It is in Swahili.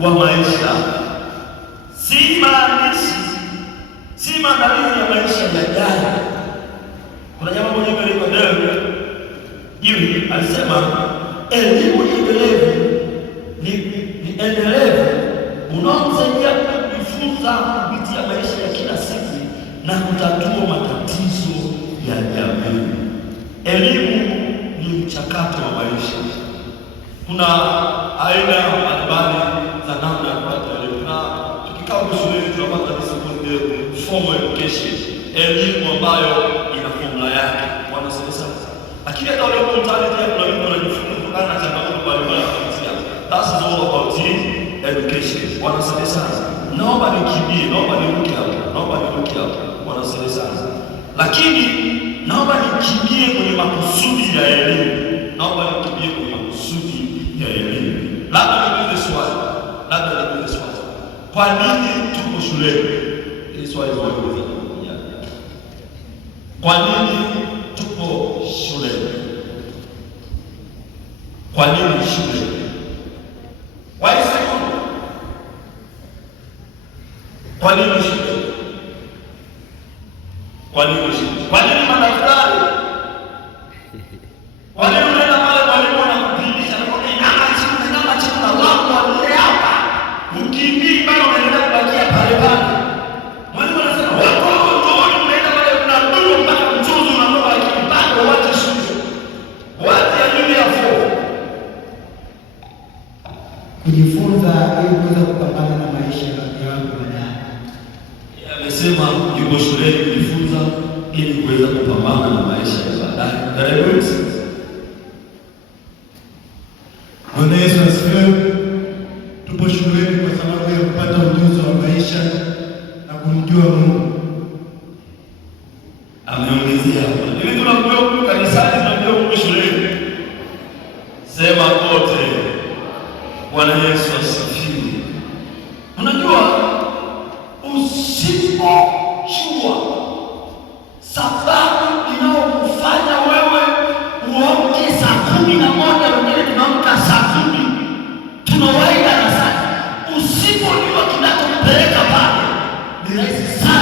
wa maisha, si maandalizi ya maisha yajayo. Kuna jambo moja linaitwa Dewey alisema elimu endelevu ni endelevu unaomsaidia kujifunza kupitia maisha ya kila siku na kutatua matatizo ya jamii. Elimu ni mchakato wa maisha. Kuna aina mbalimbali za namna ya kupata elimu, na tukikaa shuleni tunapata formal education, elimu ambayo ina formula yake, wanasema. Lakini hata wale ambao mtaani pia kuna wengine wanajifunza kutokana na changamoto mbalimbali wanazopitia. That's all about education. Wanasema sana, naomba nikimbie, naomba niruke hapo, wanasema sana. Lakini naomba nikimbie kwenye makusudi ya elimu. Labda niulize swali. Kwa nini tuko shuleni? Hili swali zuri. Kwa nini tuko shuleni? Kwa nini shule? Why school? Kwa nini shule? Kwa nini madaftari? Kwa nini unaenda pale mwalimu anakufundisha na kwambia inama chini na wako wale hapa. Ukimbii bado unaendelea kubakia pale pale. Mwalimu anasema wako unaenda pale unaduru mpaka mchuzi unatoka kibando wote shule. Wote elimu ya fo. Kujifunza ili kuweza kupambana na maisha yako baadaye. Amesema yuko shuleni kujifunza ili kuweza kupambana na maisha ya baadaye. Karibu. Bwana Yesu asifiwe. Tupo shuleni kwa sababu ya kupata ujuzi wa maisha na kumjua Mungu. Ameongezea hapo. Hivi tunamjua Mungu kanisani, tunamjua Mungu shuleni. Sema kote. Bwana Yesu asifiwe. Unajua usipojua sababu inayokufanya wewe uamke saa 11, wengine tunaamka saa 10, tunawahi darasani. Usipojua kinachokupeleka pale, ni rahisi sana